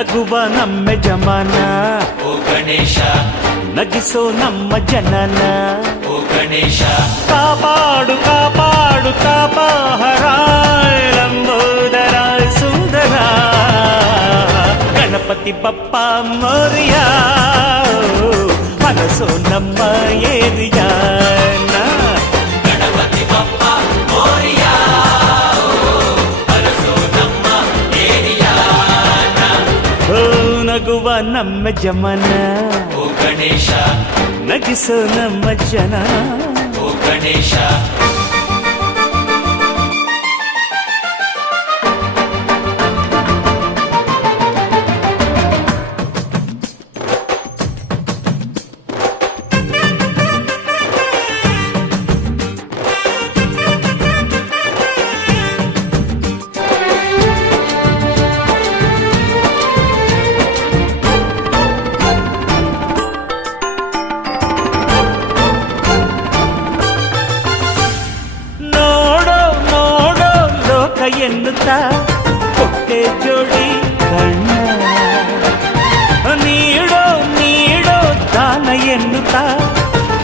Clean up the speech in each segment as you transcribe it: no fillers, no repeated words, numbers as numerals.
ನಗುವ ನಮ್ಮ ಜಮಾನ ಓ ಗಣೇಶ ನಗಿಸೋ ನಮ್ಮ ಜನನ ಓ ಗಣೇಶ ಕಾಪಾಡು ಕಾಪಾಡು ತಾಪಹರ ಲಂಬೋದರ ಸುಂದರ ಗಣಪತಿ ಬಪ್ಪ ಮೋರಿಯ ಮನಸ್ಸು ನಮ್ಮ ಏರಿಯಾನ ಗಣಪತಿ ಬಪ್ಪ ಮೋರಿಯ ಮನಸ್ಸು ನಮ್ಮ ಏರಿಯಾನ ಓ ನಗುವ ನಮ್ಮ ಜಮನ ಓ ಗಣೇಶ ನಗಿಸೋ ನಮ್ಮ ಜನ ಓ ಗಣೇಶ ಎನ್ನುತ್ತಾ ಕೊಟ್ಟೆ ಜೋಡಿ ಕಣ್ಣ ನೀಡೋ ನೀಡೋ ದಾನ ಎನ್ನುತ್ತಾ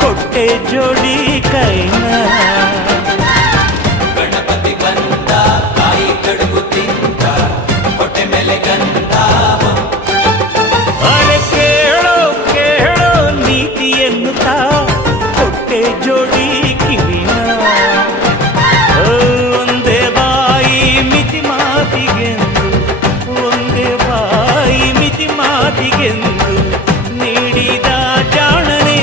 ಕೊಟ್ಟೆ ಜೋಡಿ ಕೈನ ಗಣಪತಿ ಬಂದ ಕಾಯಿ ಕಡುಬು ತಿಂದ ಹೊಟ್ಟೆ ಮೇಲೆ ಗಂಧ ಅರೆ ಕೇಳೋ ಕೇಳೋ ನೀತಿ ಎನ್ನುತ್ತಾ ಕೊಟ್ಟೆ ಜೋಡಿ ಕಿವಿನ ಒಂದೇ ಬಾಯಿ ಮಿತಿ ಮಾತಿಗೆಂದು ನೀಡಿದ ಜಾಣನೆ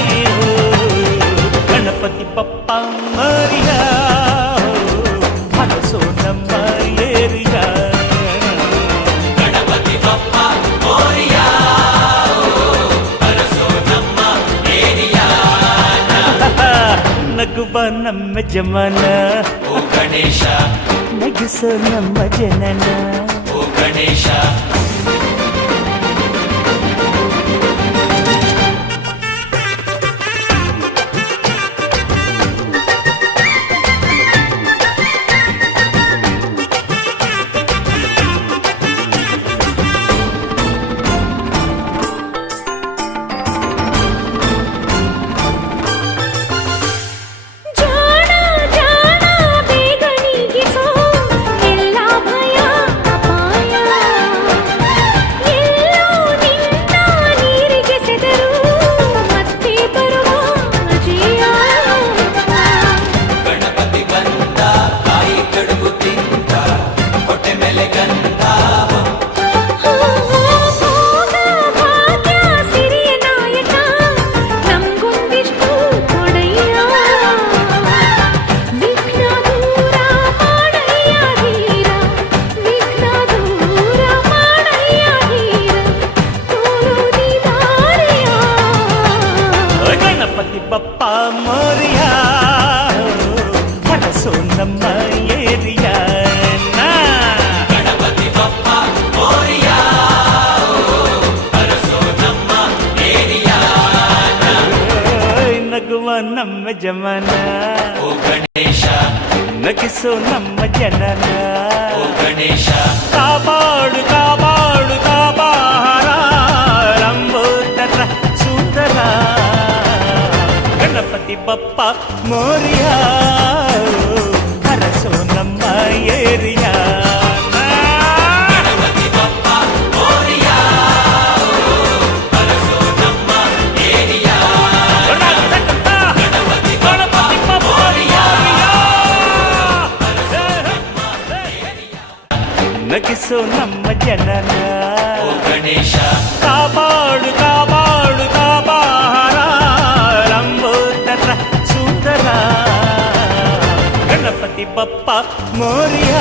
ಗಣಪತಿ ಬಪ್ಪ ಮರಿಯ ಮನಸ್ಸು ನಮ್ಮ ಏರಿಯ ಗಣಪತಿ ಬಪ್ಪ ಮೋರಿಯ ಮನಸ್ಸು ನಮ್ಮ ಏರಿಯಾನ ನಗುವ ನಮ್ಮ ಜಮನ ಓ ಗಣೇಶ ನಗಿಸೋ ನಮ್ಮ ಜನನ ಓ ಗಣೇಶ ಬಪ್ಪ ಮೋರಿಯ ಮನಸ್ಸು ನಮ್ಮ ಏರಿಯ ಗಣಪತಿ ಬಪ್ಪ ಮೋರಿಯ ಮನಸ್ಸು ನಮ್ಮ ಏರಿಯಾನ ನಗುವ ನಮ್ಮ ಜಮನ ಓ ಗಣೇಶ ನಗಿಸೋ ನಮ್ಮ ಜನನ ಓ ಗಣೇಶ ಕಾಪಾಡು ಕಾಪಾಡು ಕಾಪಾರ ಲಂಬೋದರ ಸುಂದರ ಗಣಪತಿ ಬಪ್ಪ ಮೋರಿಯ ಹರಸೋ ನಮ್ಮ ಏರಿಯ ಗಣಪತಿ ಬಪ್ಪ ಮೋರಿಯ ಮನಸ್ಸು ನಮ್ಮ ಏರಿಯಾನ ಗಣಪತಿ ಬಪ್ಪ ಮೋರಿಯ ನಗಿಸೋ ನಮ್ಮ ಜನನ ಓ ಗಣೇಶ ಕಾಪಾಡು ಕಾಪಾಡು ಕಾಪಾರ ಲಂಬೋದರ ಸುಂದರ ಗಣಪತಿ ಬಪ್ಪ ಮೋರಿಯ